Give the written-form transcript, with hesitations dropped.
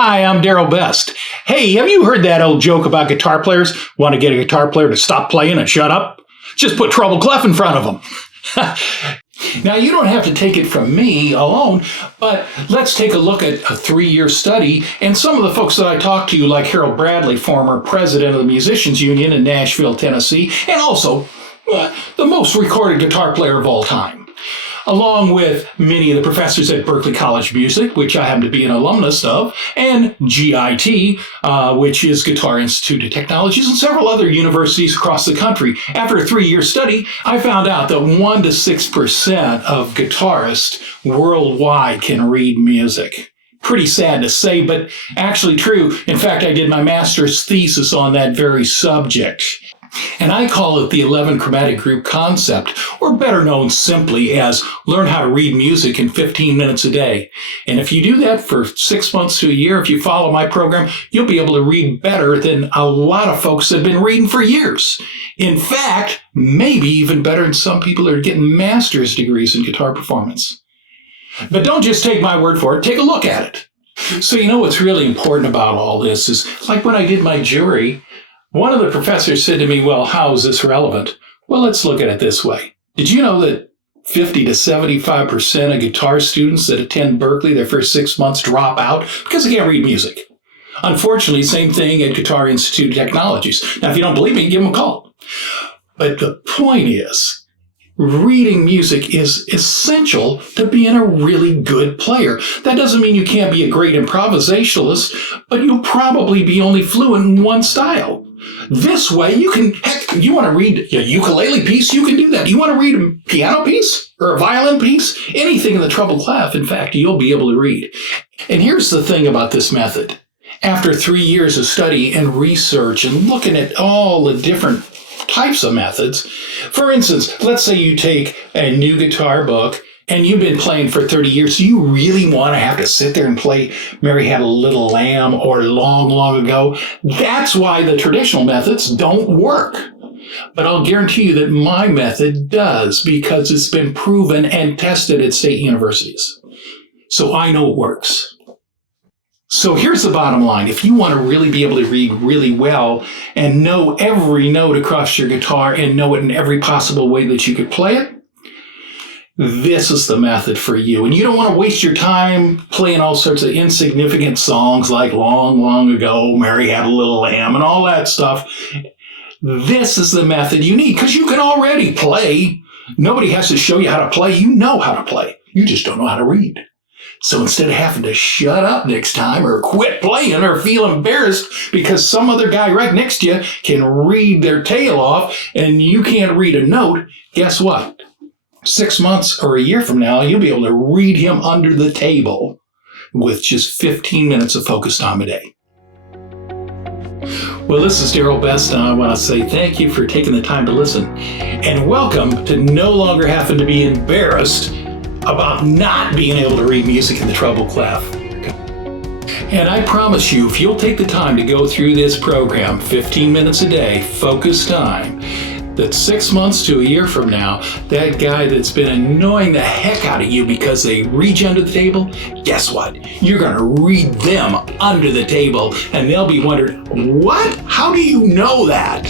Hi, I'm Daryl Best. Hey, have you heard that old joke about guitar players? Want to get a guitar player to stop playing and shut up? Just put treble clef in front of them. Now, you don't have to take it from me alone, but let's take a look at a 3-year study. And some of the folks that I talked to, like Harold Bradley, former president of the Musicians Union in Nashville, Tennessee, and also the most recorded guitar player of all time, along with many of the professors at Berklee College of Music, which I happen to be an alumnus of, and GIT, which is Guitar Institute of Technologies, and several other universities across the country. After a 3-year study, I found out that 1 to 6% of guitarists worldwide can read music. Pretty sad to say, but actually true. In fact, I did my master's thesis on that very subject. And I call it the 11 chromatic group concept, or better known simply as learn how to read music in 15 minutes a day. And if you do that for 6 months to a year, if you follow my program, you'll be able to read better than a lot of folks that have been reading for years. In fact, maybe even better than some people that are getting master's degrees in guitar performance. But don't just take my word for it, take a look at it. So you know what's really important about all this is, like when I did my jury, one of the professors said to me, well, how is this relevant? Well, let's look at it this way. Did you know that 50 to 75% of guitar students that attend Berklee their first 6 months drop out because they can't read music? Unfortunately, same thing at Guitar Institute of Technologies. Now, if you don't believe me, give them a call. But the point is, reading music is essential to being a really good player. That doesn't mean you can't be a great improvisationalist, but you'll probably be only fluent in one style. This way, you can, heck, you want to read a ukulele piece, you can do that. You want to read a piano piece or a violin piece? Anything in the treble clef, in fact, you'll be able to read. And here's the thing about this method. After 3 years of study and research and looking at all the different types of methods, for instance, let's say you take a new guitar book and you've been playing for 30 years, so you really want to have to sit there and play Mary Had a Little Lamb or Long, Long Ago. That's why the traditional methods don't work. But I'll guarantee you that my method does, because it's been proven and tested at state universities. So I know it works. So here's the bottom line. If you want to really be able to read really well and know every note across your guitar and know it in every possible way that you could play it, this is the method for you. And you don't want to waste your time playing all sorts of insignificant songs like Long, Long Ago, Mary Had a Little Lamb, and all that stuff. This is the method you need, because you can already play. Nobody has to show you how to play. You know how to play. You just don't know how to read. So instead of having to shut up next time or quit playing or feel embarrassed because some other guy right next to you can read their tail off and you can't read a note, guess what? 6 months or a year from now, you'll be able to read him under the table with just 15 minutes of focus time a day. Well, this is Daryl Best, and I want to say thank you for taking the time to listen. And welcome to no longer having to be embarrassed about not being able to read music in the treble clef. And I promise you, if you'll take the time to go through this program, 15 minutes a day, focus time, that 6 months to a year from now, that guy that's been annoying the heck out of you because they reach under the table, guess what? You're going to read them under the table, and they'll be wondering, what? How do you know that?